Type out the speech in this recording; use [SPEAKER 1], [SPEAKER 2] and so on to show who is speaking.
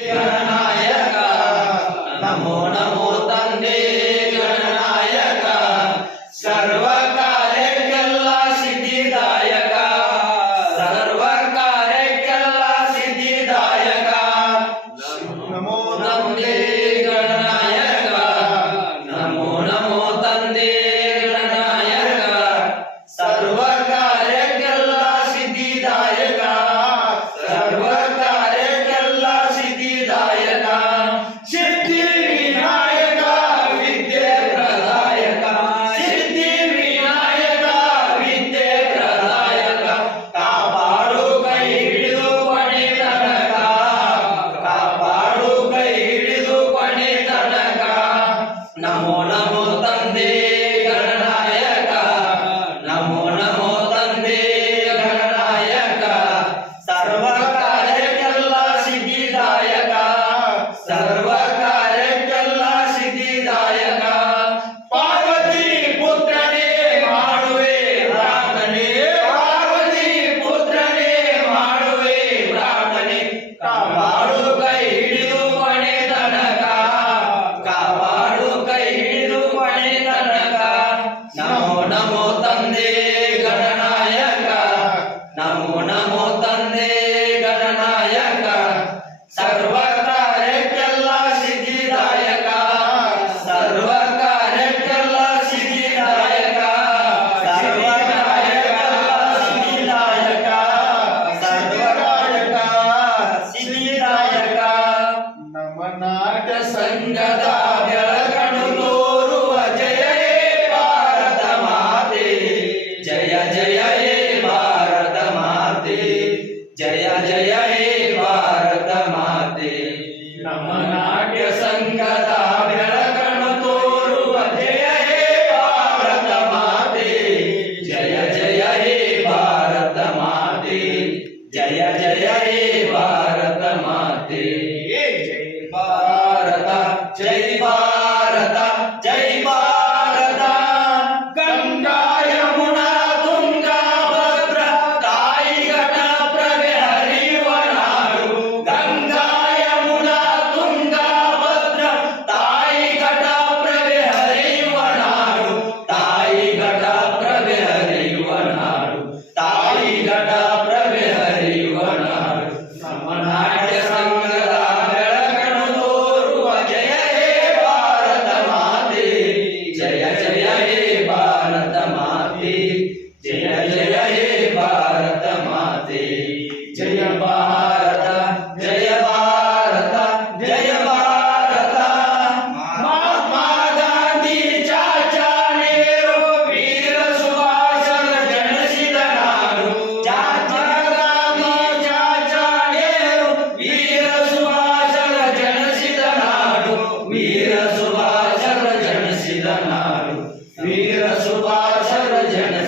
[SPEAKER 1] గణనాయక నమో నమో తండే గణనాయక సర్వ
[SPEAKER 2] जय
[SPEAKER 1] भारत जय भारत जय भारत